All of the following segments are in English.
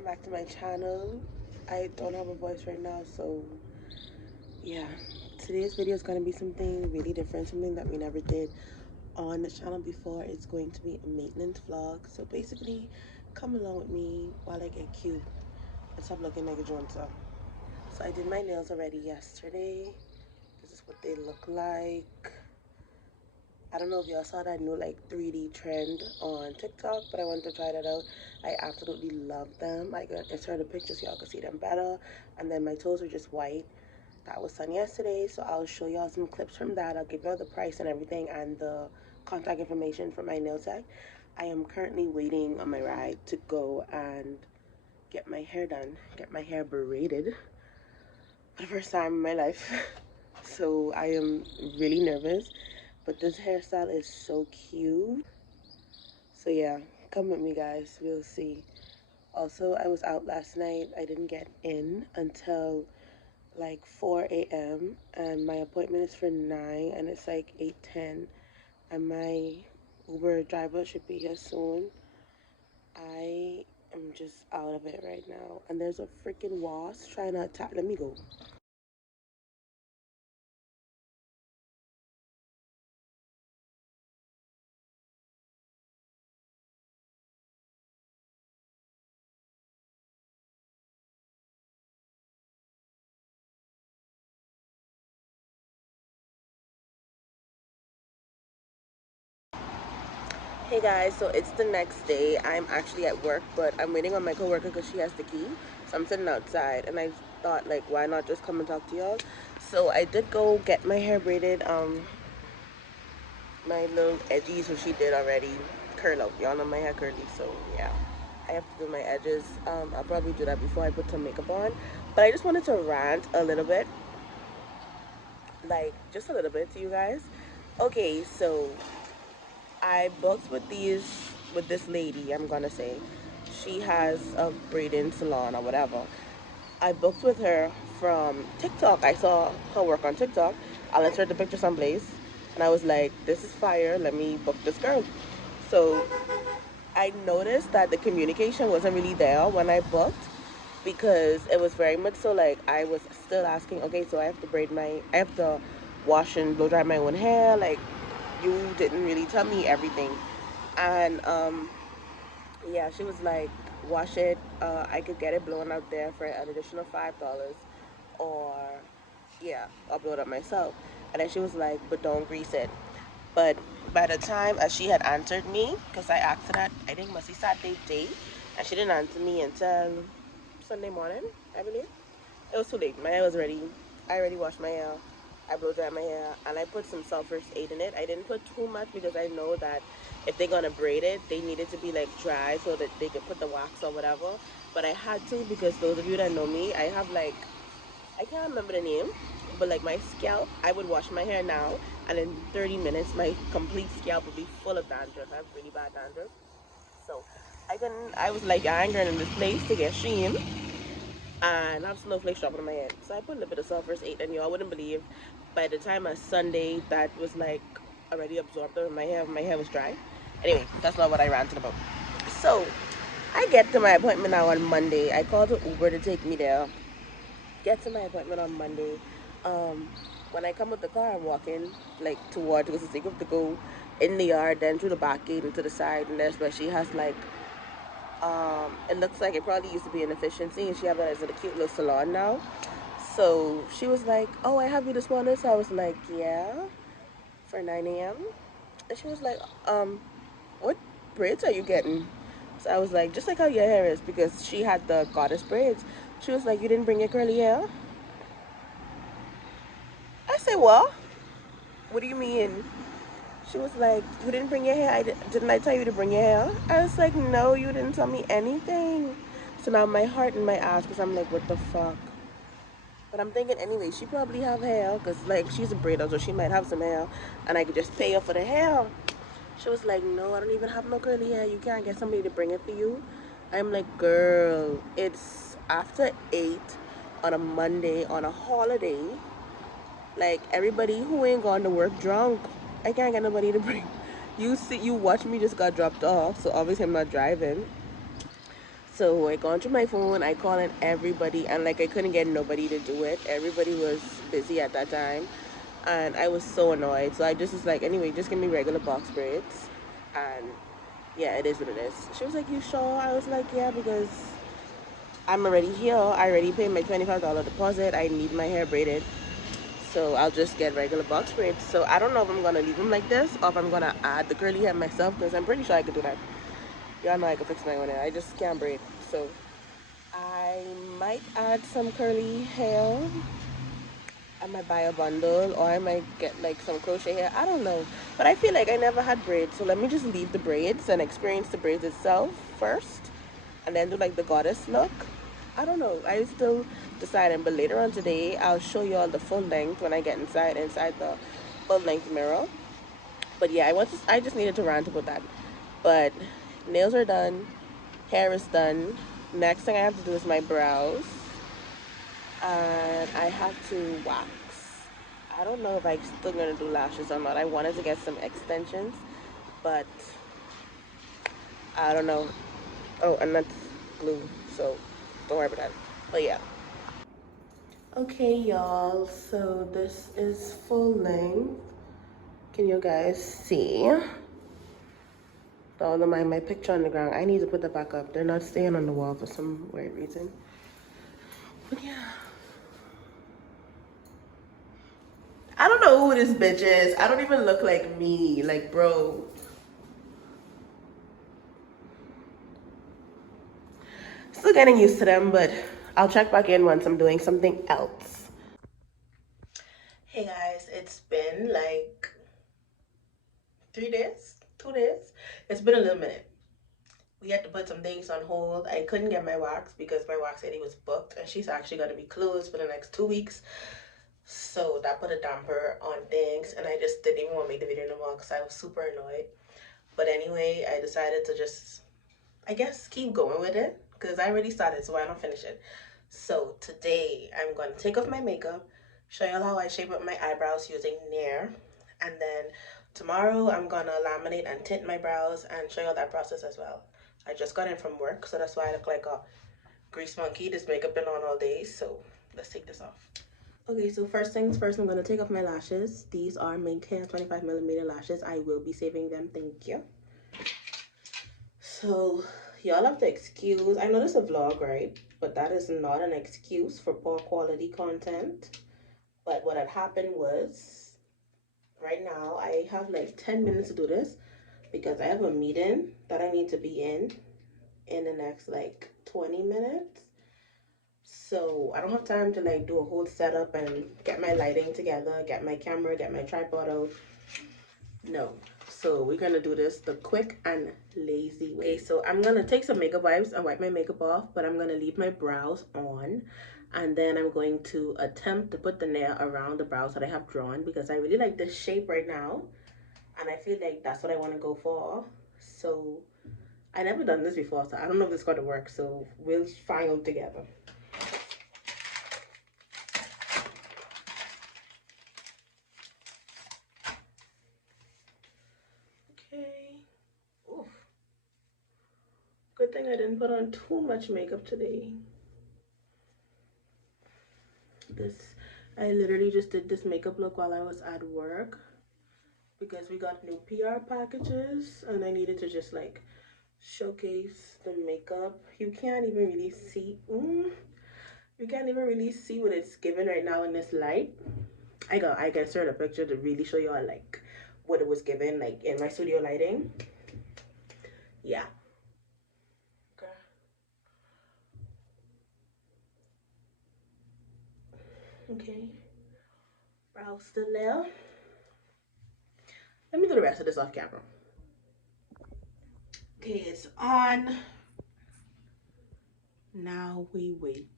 welcome back to my channel. I don't have a voice right now, so yeah, today's video is going to be something really different, something that we never did on the channel before. It's going to be a maintenance vlog, so basically come along with me while I get cute and stop looking like a Jonesa. So I did my nails already yesterday. This is what they look like. I don't know if y'all saw that new like 3D trend on TikTok, but I wanted to try that out. I absolutely love them. I got inserted the pictures so y'all can see them better. And then my toes are just white. That was done yesterday, so I'll show y'all some clips from that. I'll give y'all the price and everything and the contact information for my nail tech. I am currently waiting on my ride to go and get my hair done, get my hair braided for the first time in my life. So I am really nervous. But this hairstyle is so cute. So yeah, come with me guys, we'll see. Also, I was out last night. I didn't get in until like 4 a.m. and my appointment is for 9 and it's like 8:10 and my Uber driver should be here soon. I am just out of it right now. And there's a freaking wasp trying to attack. Let me go. Hey guys, so it's the next day. I'm actually at work, but I'm waiting on my coworker because she has the key. So I'm sitting outside and I thought like why not just come and talk to y'all. So I did go get my hair braided, my little edgies which she did already curl out. Y'all know my hair curly, so yeah. I have to do my edges. I'll probably do that before I put some makeup on. But I just wanted to rant a little bit. Like just a little bit to you guys. Okay, so I booked with this lady, I'm gonna say. She has a braiding salon or whatever. I booked with her from TikTok. I saw her work on TikTok. I'll insert the picture someplace. And I was like, this is fire, let me book this girl. So I noticed that the communication wasn't really there when I booked because it was very much so like I was still asking, okay, so I have to wash and blow dry my own hair, like you didn't really tell me everything. And yeah, she was like, wash it, I could get it blown out there for an additional $5, or yeah, I'll blow it up myself. And then she was like, but don't grease it. But by the time as she had answered me, because I asked her that I think must be Saturday day, and she didn't answer me until Sunday morning, I believe. It was too late. My hair was ready. I already washed my hair. I blow dried my hair and I put some sulfurous aid in it. I didn't put too much because I know that if they're gonna braid it, they need it to be like dry so that they could put the wax or whatever. But I had to because those of you that know me, I have like, I can't remember the name, but like my scalp, I would wash my hair now and in 30 minutes my complete scalp would be full of dandruff. I have really bad dandruff. So I was like, I ain't going in this place to get sheen and have snowflakes dropping on my head. So I put a little bit of sulfurous 8 and y'all wouldn't believe by the time of Sunday that was like already absorbed in my hair was dry. Anyway, that's not what I ranted about. So I get to my appointment now on Monday. I called an Uber to take me there. Get to my appointment on Monday. When I come with the car, I'm walking like toward because it's safe to go in the yard, then through the back gate and to the side, and that's where she has like it looks like it probably used to be an efficiency and she have that as a cute little salon now. So she was like, oh, I have you this morning. So I was like, yeah, for 9 a.m. And she was like, what braids are you getting? So I was like, just like how your hair is, because she had the goddess braids. She was like, you didn't bring your curly hair? I said, what? What do you mean? She was like, you didn't bring your hair? Didn't I tell you to bring your hair? I was like, no, you didn't tell me anything. So now my heart and my ass, because I'm like, what the fuck? But I'm thinking anyway, she probably have hair, because like she's a braider, so she might have some hair, and I could just pay her for the hair. She was like, no, I don't even have no curly hair. You can't get somebody to bring it for you. I'm like, girl, it's after 8 on a Monday on a holiday. Like, everybody who ain't gone to work drunk. I can't get nobody to bring. You watch me just got dropped off, so obviously I'm not driving. So I gone through my phone, I calling everybody, and like I couldn't get nobody to do it. Everybody was busy at that time, and I was so annoyed. So I just was like, anyway, just give me regular box braids, and yeah, it is what it is. She was like, you sure? I was like, yeah, because I'm already here. I already paid my $25 deposit. I need my hair braided, so I'll just get regular box braids. So I don't know if I'm gonna leave them like this or if I'm gonna add the curly hair myself, because I'm pretty sure I could do that. Y'all know I can fix my own hair. I just can't braid. So I might add some curly hair. I might buy a bundle, or I might get like some crochet hair. I don't know. But I feel like I never had braids, so let me just leave the braids and experience the braids itself first, and then do like the goddess look. I don't know. I still deciding, but later on today, I'll show you all the full length when I get inside the full length mirror. But yeah, I just needed to rant about that. But nails are done, hair is done. Next thing I have to do is my brows, and I have to wax. I don't know if I'm still gonna do lashes or not. I wanted to get some extensions, but I don't know. Oh, and that's glue, so don't worry about that. But yeah. Okay, y'all. So this is full length. Can you guys see? Don't mind my picture on the ground. I need to put that back up. They're not staying on the wall for some weird reason. But yeah. I don't know who this bitch is. I don't even look like me. Like, bro. Still getting used to them, but I'll check back in once I'm doing something else. Hey guys, it's been like 3 days, 2 days. It's been a little minute. We had to put some things on hold. I couldn't get my wax because my wax lady was booked, and she's actually going to be closed for the next 2 weeks. So that put a damper on things, and I just didn't even want to make the video anymore because I was super annoyed. But anyway, I decided to just, I guess, keep going with it because I already started, so why not finish it? So today I'm going to take off my makeup, show you all how I shape up my eyebrows using Nair, and then tomorrow I'm going to laminate and tint my brows and show you all that process as well. I just got in from work, so that's why I look like a grease monkey. This makeup been on all day, so let's take this off. Okay, so first things first, I'm going to take off my lashes. These are Mink Hair 25mm lashes. I will be saving them, thank you. So y'all have to excuse, I know this is a vlog, right? But that is not an excuse for poor quality content. But what had happened was, right now I have like 10 minutes to do this because I have a meeting that I need to be in the next like 20 minutes. So I don't have time to like do a whole setup and get my lighting together, get my camera, get my tripod out. No. So we're gonna do this the quick and lazy way. Okay, so I'm gonna take some makeup wipes and wipe my makeup off, but I'm gonna leave my brows on, and then I'm going to attempt to put the nail around the brows that I have drawn because I really like this shape right now, and I feel like that's what I want to go for. So I never done this before, so I don't know if this is gonna work, so we'll find out together. Okay. Oof. Good thing I didn't put on too much makeup today. I literally just did this makeup look while I was at work because we got new PR packages and I needed to just like showcase the makeup. You can't even really see, you can't even really see what it's giving right now in this light. I can insert a picture to really show you all like what it was given like in my studio lighting. Yeah. Okay. Brows still there. Let me do the rest of this off camera. Okay, it's on. Now we wait.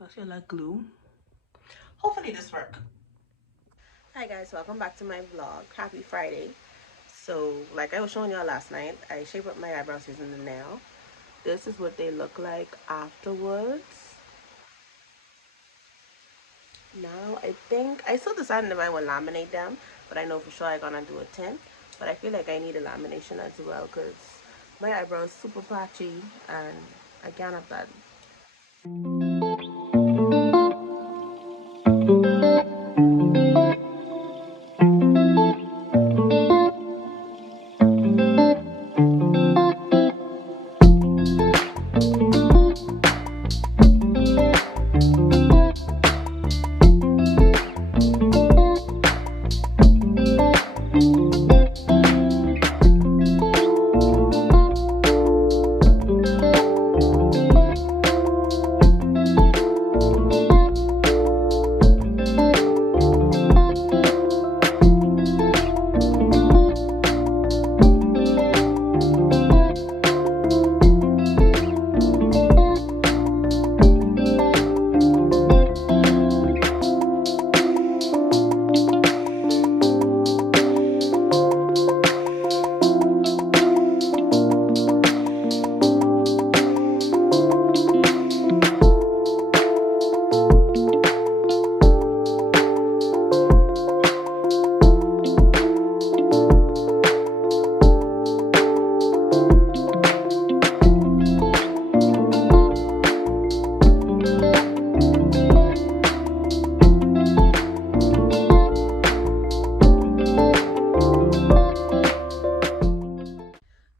I feel like glue. Hopefully this works. Hi guys, welcome back to my vlog. Happy Friday. So like I was showing y'all last night, I shaped up my eyebrows using the nail. This is what they look like afterwards. Now I think I still deciding if I will laminate them, but I know for sure I'm gonna do a tint. But I feel like I need a lamination as well because My eyebrows super patchy and I can't have that.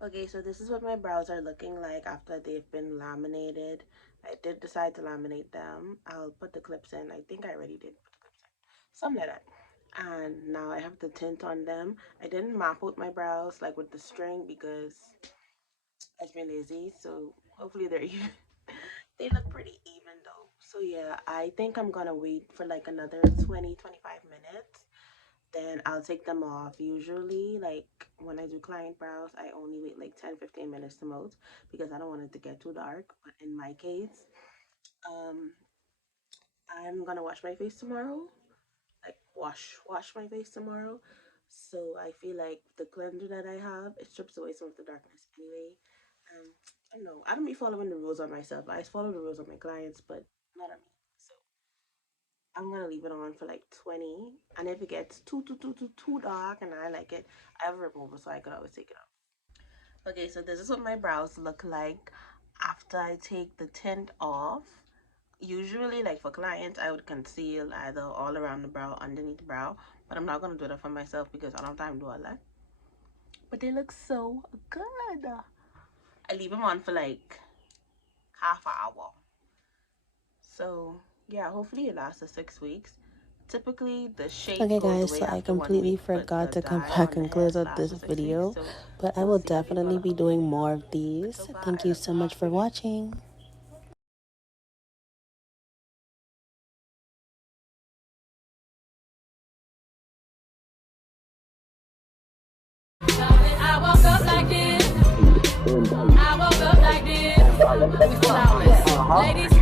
Okay, so this is what my brows are looking like after they've been laminated. I did decide to laminate them. I'll put the clips in. I think I already did put the clips in. Something like that. And now I have the tint on them. I didn't map out my brows like with the string because I've been lazy. So hopefully they're even. They look pretty even though. So yeah, I think I'm gonna wait for like another 20-25 minutes. Then I'll take them off. Usually, like when I do client brows, I only wait like 10-15 minutes the most because I don't want it to get too dark. But in my case, um, I'm gonna wash my face tomorrow. Like wash my face tomorrow. So I feel like the cleanser that I have, it strips away some of the darkness anyway. I don't know. I don't be following the rules on myself. I follow the rules on my clients, but not on me. So I'm gonna leave it on for like 20, and if it gets too dark and I like it, I have a remover so I could always take it off. Okay, so this is what my brows look like after I take the tint off. Usually, like for clients, I would conceal either all around the brow, underneath the brow, but I'm not gonna do that for myself because I don't have time to do all that. But they look so good. I leave them on for like half an hour. So yeah, hopefully it lasts us 6 weeks. Typically the shape Okay goes guys, away so I after 1 completely week, but forgot the to come dye back on the and close heads up lasts this for 6 weeks. video, So but I we'll will see how they definitely look. be doing more of But these. so far, Thank it you looks so much for pretty. watching. I woke up like this. I woke up like this. With flowers. Ladies,